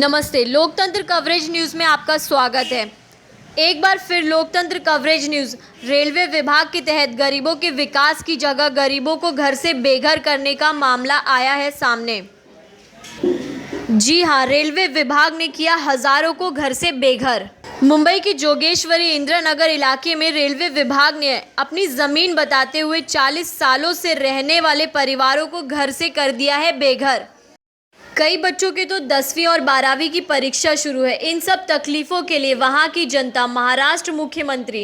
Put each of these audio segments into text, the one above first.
नमस्ते, लोकतंत्र coverage news में आपका स्वागत है। एक बार फिर लोकतंत्र कवरेज न्यूज़ रेलवे विभाग के तहत गरीबों के विकास की जगह गरीबों को घर से बेघर करने का मामला आया है सामने। जी हां, रेलवे विभाग ने किया हजारों को घर से बेघर। मुंबई के जोगेश्वरी इंदिरा नगर इलाके में रेलवे विभाग ने अपनी ज़मीन बताते हुए 40 सालों से रहने वाले परिवारों को घर से कर दिया है बेघर। कई बच्चों के तो 10वीं और 12वीं की परीक्षा शुरू है। इन सब तकलीफों के लिए वहां की जनता महाराष्ट्र मुख्यमंत्री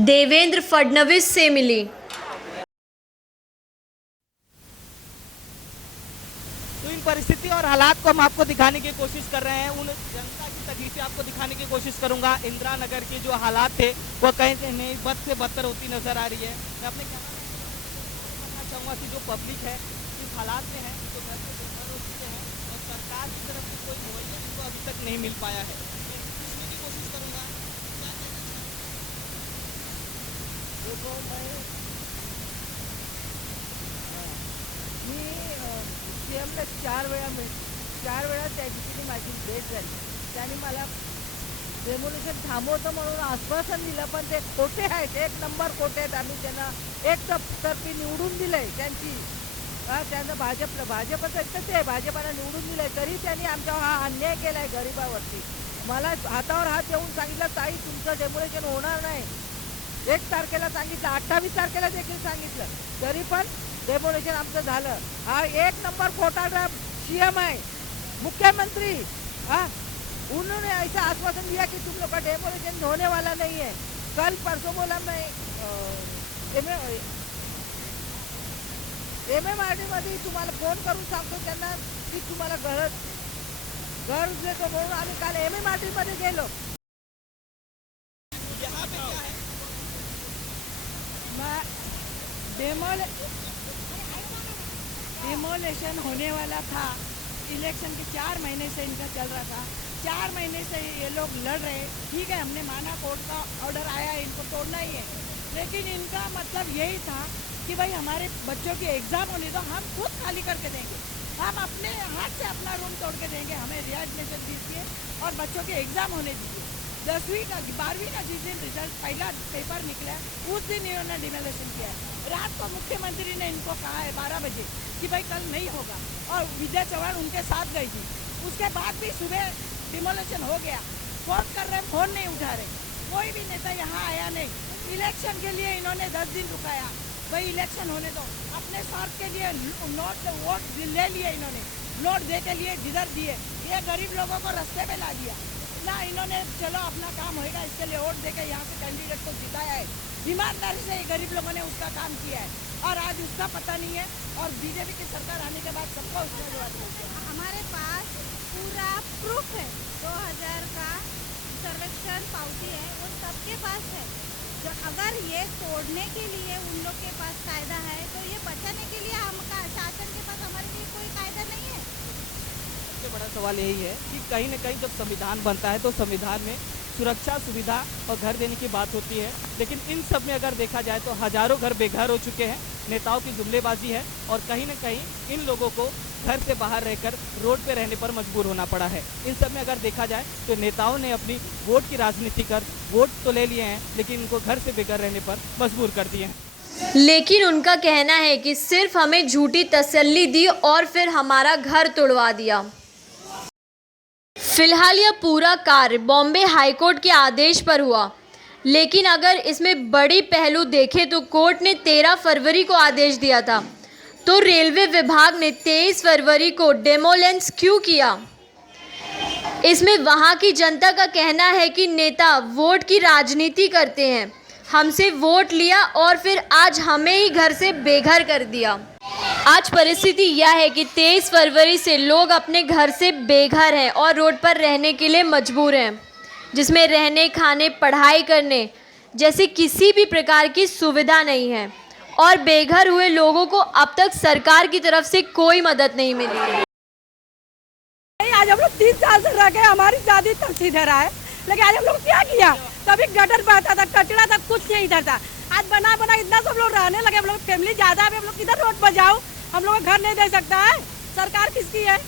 देवेंद्र फडणवीस से मिली। तो इन परिस्थिति और हालात को हम आपको दिखाने की कोशिश कर रहे हैं। उन जनता की तकलीफें आपको दिखाने की कोशिश करूंगा। इंदिरा नगर के जो हालात थे वो कहीं नहीं बद से बदतर होती नजर आ रही है। मैं अपने कहना चाहूँगा कि जो पब्लिक है इस हालात में है तो घर से बेघर हो चुके हैं और सरकार की तरफ से कोई मुहैया इनको अभी तक नहीं मिल पाया है। मैं पूछने की कोशिश करूँगा। देखो मी चार वेळा त्या ठिकाणी माझी भेट झाली. त्यांनी मला डेमोलिशन थांबवतो म्हणून आश्वासन दिलं, पण ते खोटे आहेत, एक नंबर खोटे आहेत. आम्ही त्यांना एकतर्फी निवडून दिलंय. त्यांना भाजपचं ते भाजपाला निवडून दिलंय, तरी त्यांनी आमच्यावर हा अन्याय केलाय गरिबावरती. मला हातावर हात देऊन सांगितलं, ताई तुमचं डेमोलिशन होणार नाही. 1 तारखेला सांगितलं, 28 तारखेला देखील सांगितलं, तरी पण डेमोलिशन आमचं झालं. हा एक नंबर खोटारडा सीएम है, मुख्यमंत्री। उन्होंने ऐसा आश्वासन दिया कि तुम लोग का डेमोलिशन होने वाला नहीं है। कल परसों बोला मैं MMRD मध्ये तुम्हाला फोन करून सांगतो त्यांना की तुम्हाला घर देतो म्हणून आम्ही काल MMRD मध्ये गेलो. यहाँ पे क्या है? डिमोलेशन होने वाला था। इलेक्शन के 4 महीने से इनका चल रहा था। 4 महीने से ये लोग लड़ रहे। ठीक है, हमने माना, कोर्ट का ऑर्डर आया है, इनको तोड़ना ही है, लेकिन इनका मतलब यही था कि भाई हमारे बच्चों की एग्ज़ाम होने दो, हम खुद खाली करके देंगे, हम अपने हाथ से अपना रूम तोड़ के देंगे, हमें रिएडमिशन दीजिए और बच्चों के एग्ज़ाम होने दीजिए। 10वीं का 12वीं का जिस दिन रिजल्ट पहला पेपर निकला उस दिन इन्होंने डिमोलेशन किया है। रात को मुख्यमंत्री ने इनको कहा है 12 बजे कि भाई कल नहीं होगा, और विजय चौहान उनके साथ गई थी। उसके बाद भी सुबह डिमोलेशन हो गया। फोन कर रहे, फोन नहीं उठा रहे, कोई भी नेता यहाँ आया नहीं। इलेक्शन के लिए इन्होंने 10 दिन रुकाया, भाई इलेक्शन होने दो। अपने स्वार्थ के लिए वोट ले लिए इन्होंने, नोट दे के लिए जिधर दिए, ये गरीब लोगों को रास्ते पे ला दिया ना। इन्होंने चलो अपना काम होएगा इसके लिए वोट देके यहाँ से कैंडिडेट को जिताया है। ईमानदारी से गरीब लोगों ने उसका काम किया है और आज उसका पता नहीं है, और बीजेपी की सरकार आने के बाद सबको उसका जवाब मिलता है। हमारे पास पूरा प्रूफ है, 2000 का सर्वेक्षण पावती है, वो सबके पास है। जो अगर ये तोड़ने के लिए उन लोग के पास कायदा है, तो ये बचाने के लिए हम शासन के पास हमारे लिए कोई कायदा नहीं है। सबसे बड़ा सवाल यही है कि कहीं न कहीं जब संविधान बनता है तो संविधान में सुरक्षा, सुविधा और घर देने की बात होती है, लेकिन इन सब में अगर देखा जाए तो हजारों घर बेघर हो चुके हैं। नेताओं की जुमलेबाजी है और कहीं न कहीं इन लोगों को घर से बाहर रहकर रोड पे रहने पर मजबूर होना पड़ा है। इन सब में अगर देखा जाए तो नेताओं ने अपनी वोट की राजनीति कर वोट तो ले लिए हैं, लेकिन इनको घर से बेघर रहने पर मजबूर कर दिए हैं। लेकिन उनका कहना है कि सिर्फ हमें झूठी तसल्ली दी और फिर हमारा घर तोड़वा दिया। फिलहाल यह पूरा कार्य बॉम्बे हाईकोर्ट के आदेश पर हुआ, लेकिन अगर इसमें बड़ी पहलू देखें तो कोर्ट ने 13 फरवरी को आदेश दिया था, तो रेलवे विभाग ने 23 फरवरी को डेमोलेंस क्यों किया? इसमें वहाँ की जनता का कहना है कि नेता वोट की राजनीति करते हैं, हमसे वोट लिया और फिर आज हमें ही घर से बेघर कर दिया। आज परिस्थिति यह है कि 23 फरवरी से लोग अपने घर से बेघर हैं और रोड पर रहने के लिए मजबूर हैं, जिसमें रहने, खाने, पढ़ाई करने जैसे किसी भी प्रकार की सुविधा नहीं है, और बेघर हुए लोगों को अब तक सरकार की तरफ से कोई मदद नहीं मिली। आज हम लोग 3 साल से रह गए, हमारी शादी तब से इधर आए, लेकिन आज हम लोग क्या किया? कभी गटर बहता था, कचरा था, कुछ नहीं इधर था। आज बना इतना सब लोग रहने लगे। हम लोग फैमिली ज्यादा है, हम लोग किधर रोड पर जाओ? हम लोग घर नहीं दे सकता है। सरकार किसकी है?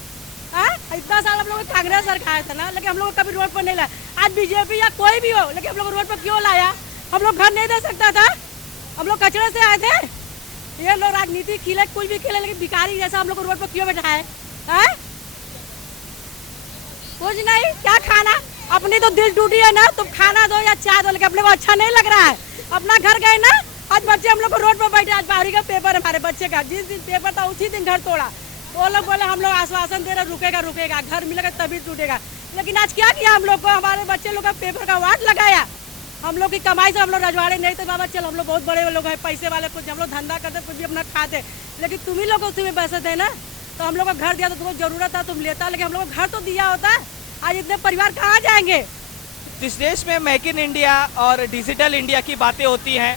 इतना साल हम लोग कांग्रेस सरकार था ना, लेकिन हम लोग कभी रोड पर नहीं लाया। आज बीजेपी या कोई भी हो, लेकिन हम लोग रोड पर क्यों लाया? हम लोग घर नहीं दे सकता था? हम लोग कचरे से आए थे? ये लोग राजनीति खेले, कुछ भी खेले, लेकिन भिखारी जैसा हम लोग रोड पर क्यों बैठाए? कुछ नहीं, क्या खाना? अपनी तो दिल टूटी है ना, तुम खाना दो या चाय दो, लेकिन अपने को अच्छा नहीं लग रहा है। अपना घर गए ना, आज बच्चे हम लोग को रोड पर बैठे। आज बाहरी का पेपर है हमारे बच्चे का, जिस दिन पेपर था उसी दिन घर तोड़ा। वो लोग बोले हम लोग आश्वासन दे रहे रुकेगा रुकेगा, घर मिलेगा तभी टूटेगा। लेकिन आज क्या किया हम लोग को? हमारे बच्चे लोग का पेपर का वाट लगाया। हम लोग की कमाई से हम लोग रजवाड़े नहीं थे बाबा, चल हम लोग बहुत बड़े लोग हैं, पैसे वाले, कुछ हम लोग धंधा करते, कुछ भी अपना खाते, लेकिन तुम ही लोग उसी में पैसे थे ना। तो हम लोग को घर दिया तो तुमको जरूरत था, तुम लेता, लेकिन हम लोग को घर तो दिया होता। आज इतने परिवार कहाँ जाएंगे? जिस देश में मेक इन इंडिया और डिजिटल इंडिया की बातें होती हैं,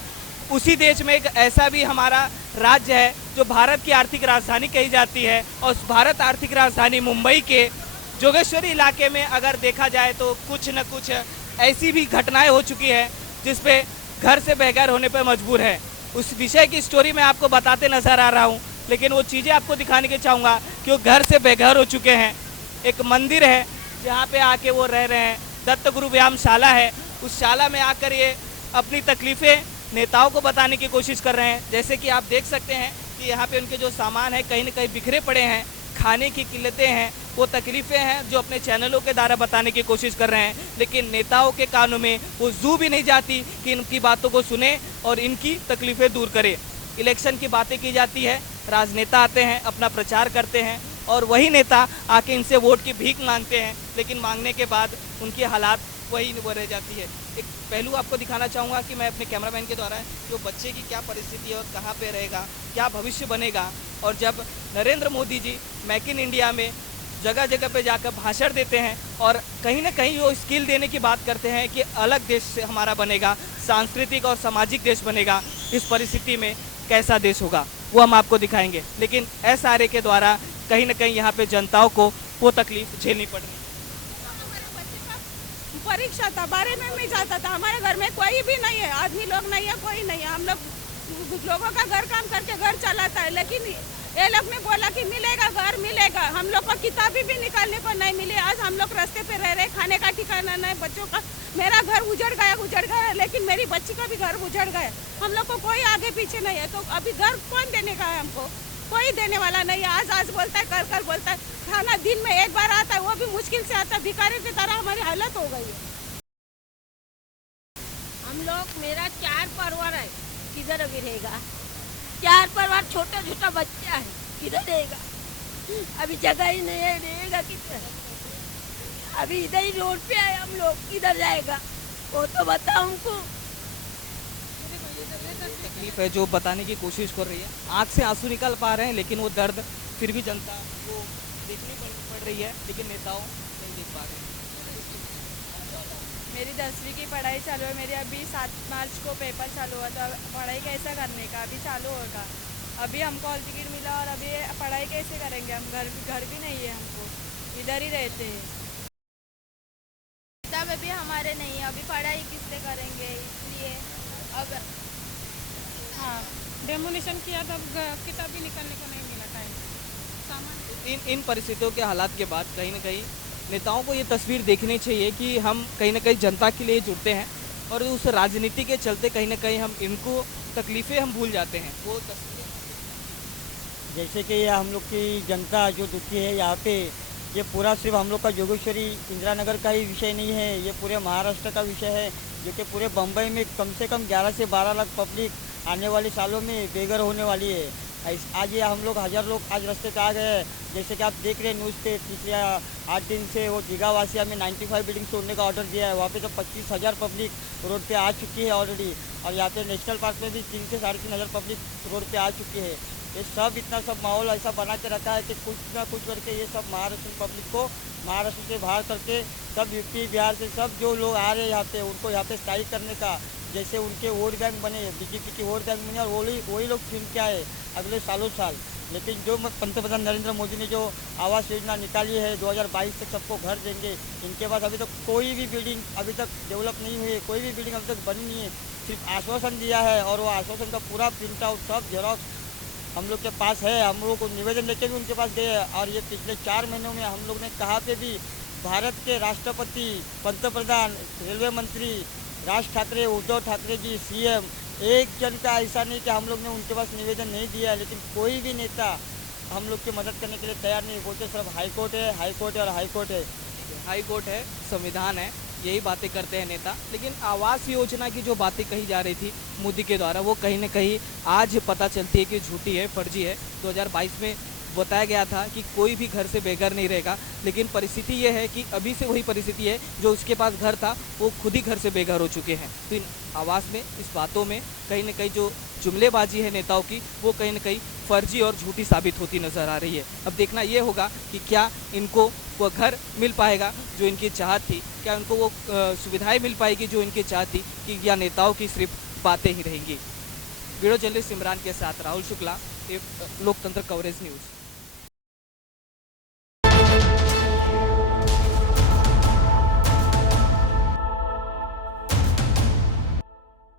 उसी देश में एक ऐसा भी हमारा राज्य है जो भारत की आर्थिक राजधानी कही जाती है। और उस भारत आर्थिक राजधानी मुंबई के जोगेश्वरी इलाके में अगर देखा जाए तो कुछ न कुछ ऐसी भी घटनाएं हो चुकी है जिस पे घर से बेघर होने पर मजबूर है। उस विषय की स्टोरी मैं आपको बताते नजर आ रहा हूँ, लेकिन वो चीज़ें आपको दिखाने के चाहूँगा कि वो घर से बेघर हो चुके हैं। एक मंदिर है जहाँ पे आके वो रह रहे हैं, दत्त गुरु व्यायाम शाला है। उस शाला में आकर ये अपनी तकलीफ़ें नेताओं को बताने की कोशिश कर रहे हैं। जैसे कि आप देख सकते हैं कि यहाँ पे उनके जो सामान है कहीं न कहीं बिखरे पड़े हैं, खाने की किल्लतें हैं, वो तकलीफ़ें हैं जो अपने चैनलों के द्वारा बताने की कोशिश कर रहे हैं। लेकिन नेताओं के कानों में वो जू भी नहीं जाती कि इनकी बातों को सुने और इनकी तकलीफ़ें दूर करे। इलेक्शन की बातें की जाती है, राजनेता आते हैं, अपना प्रचार करते हैं और वही नेता आके इनसे वोट की भीख मांगते हैं, लेकिन मांगने के बाद उनकी हालात वही वो रह जाती है। एक पहलू आपको दिखाना चाहूँगा कि मैं अपने कैमरामैन के द्वारा जो बच्चे की क्या परिस्थिति है और कहाँ पे रहेगा, क्या भविष्य बनेगा। और जब Narendra Modi ji make in India में जगह जगह पे जाकर भाषण देते हैं और कहीं ना कहीं वो स्किल देने की बात करते हैं कि अलग देश से हमारा बनेगा, सांस्कृतिक और सामाजिक देश बनेगा, इस परिस्थिति में कैसा देश होगा वो हम आपको दिखाएंगे। लेकिन SRA के द्वारा कहीं ना कहीं यहाँ पे जनताओं को वो तकलीफ झेलनी पड़ रही है। परीक्षा था, 12 में जाता था, हमारे घर में कोई भी नहीं है, आदमी लोग नहीं है, कोई नहीं है। हम लोग लोगों का घर काम करके घर चलाता है, लेकिन ये लोग ने बोला कि मिलेगा घर मिलेगा। हम लोग को किताबें भी निकालने को नहीं मिली। आज हम लोग रास्ते पे रह रहे, खाने का ठिकाना नहीं, बच्चों का। मेरा घर उजड़ गया, लेकिन मेरी बच्ची का भी घर उजड़ गया। हम लोग को कोई आगे पीछे नहीं है, तो अभी घर कौन देने का है? हमको कोई देने वाला नहीं है। आज बोलता है, कर बोलता है। खाना दिन में एक बार आता है, वो भी मुश्किल से आता है। भिखारी की तरह हमारी हालत हो गई है। हम लोग, मेरा 4 परिवार है, किधर अभी रहेगा? 4 परिवार, छोटा बच्चा है, किधर रहेगा? अभी जगह ही नहीं है, रहेगा किधर? अभी इधर ही रोड पे आए हम लोग, किधर जाएगा वो तो बताओ हमको। तकलीफ है जो बताने की कोशिश कर रही है, आँख से आंसू निकल पा रहे हैं, लेकिन वो दर्द फिर भी जनता को देखनी पड़ रही है, लेकिन नेताओं नहीं देख पा रहे हैं। मेरी 10वीं की पढ़ाई चालू है। मेरी अभी 7 मार्च को पेपर चालू हुआ, तो पढ़ाई कैसे करने का? अभी चालू होगा। अभी हमको हॉल टिकट मिला और अभी पढ़ाई कैसे करेंगे? हम घर भी नहीं है, हमको इधर ही रहते हैं। किताबें भी हमारे नहीं है, अभी पढ़ाई किससे करेंगे? इसलिए अब हाँ, डेमोलिशन किया तब किताब भी निकलने को नहीं मिला टाइम सामान। इन परिस्थितियों के हालात के बाद कहीं ना कहीं नेताओं को ये तस्वीर देखनी चाहिए कि हम कहीं ना कहीं जनता के लिए जुड़ते हैं और उस राजनीति के चलते कहीं ना कहीं हम इनको तकलीफ़ें हम भूल जाते हैं। वो तस्वीरें जैसे कि ये हम लोग की जनता जो दुखी है यहाँ पे, ये पूरा सिर्फ हम लोग का जोगेश्वरी इंदिरा नगर का ही विषय नहीं है, ये पूरे महाराष्ट्र का विषय है, जो कि पूरे बम्बई में कम से कम 11 से 12 लाख पब्लिक आने वाले सालों में बेघर होने वाली है। आज ये हम लोग 1000 लोग आज रास्ते पे आ गए हैं। जैसे कि आप देख रहे हैं न्यूज़ पे, पिछले 8 दिन से वो दीघावासिया में 95 बिल्डिंग तोड़ने का ऑर्डर दिया है। वहाँ पे तो 25,000 पब्लिक रोड पे आ चुकी है ऑलरेडी, और यहाँ पे नेशनल पार्क में भी 3 से 3,500 पब्लिक रोड पे आ चुकी है। ये सब इतना सब माहौल ऐसा बना के रखा है कि कुछ ना कुछ करके ये सब महाराष्ट्र पब्लिक को महाराष्ट्र से बाहर करके सब यूपी बिहार से सब जो लोग आ रहे हैं यहाँ पे, उनको यहाँ पे स्ट्राइक करने का, जैसे उनके वोट बैंक बने, बीजेपी की वोट बैंक बने और वही लोग चुन के आए अगले सालों साल। लेकिन जो पंतप्रधान नरेंद्र मोदी ने जो आवास योजना निकाली है 2022 तक सबको घर देंगे, इनके बाद अभी तक कोई भी बिल्डिंग अभी तक डेवलप नहीं हुई है, कोई भी बिल्डिंग अभी तक बनी नहीं है। सिर्फ आश्वासन दिया है और वो आश्वासन का पूरा प्रिंट आउट सब जेरॉक्स हम लोग के पास है, हम लोग को निवेदन लेके भी उनके पास गए और ये पिछले 4 महीनों में हम लोग ने कहाँ पे भी भारत के राष्ट्रपति, पंतप्रधान, रेलवे मंत्री राज ठाकरे, उद्धव ठाकरे जी, सीएम, एक जन का ऐसा नहीं कि हम लोग ने उनके पास निवेदन नहीं दिया, लेकिन कोई भी नेता हम लोग की मदद करने के लिए तैयार नहीं। बोलते सिर्फ हाईकोर्ट है, हाईकोर्ट है और हाईकोर्ट है। हाई कोर्ट है, संविधान है, यही बातें करते हैं नेता। लेकिन आवास योजना की जो बातें कही जा रही थी मोदी के द्वारा, वो कहीं ना कहीं आज पता चलती है कि झूठी है, फर्जी है। 2022 में बताया गया था कि कोई भी घर से बेघर नहीं रहेगा, लेकिन परिस्थिति ये है कि अभी से वही परिस्थिति है, जो उसके पास घर था वो खुद ही घर से बेघर हो चुके हैं। तो इन आवास में, इस बातों में कहीं ना कहीं जो जुमलेबाजी है नेताओं की, वो कहीं ना कहीं फर्जी और झूठी साबित होती नजर आ रही है। अब देखना ये होगा कि क्या इनको वो घर मिल पाएगा जो इनकी चाहत थी, क्या उनको वो सुविधाएं मिल पाएगी जो इनकी चाहत थी, कि या नेताओं की सिर्फ बातें ही रहेंगी। वीडियो जर्नलिस्ट इमरान के साथ राहुल शुक्ला, लोकतंत्र कवरेज न्यूज़।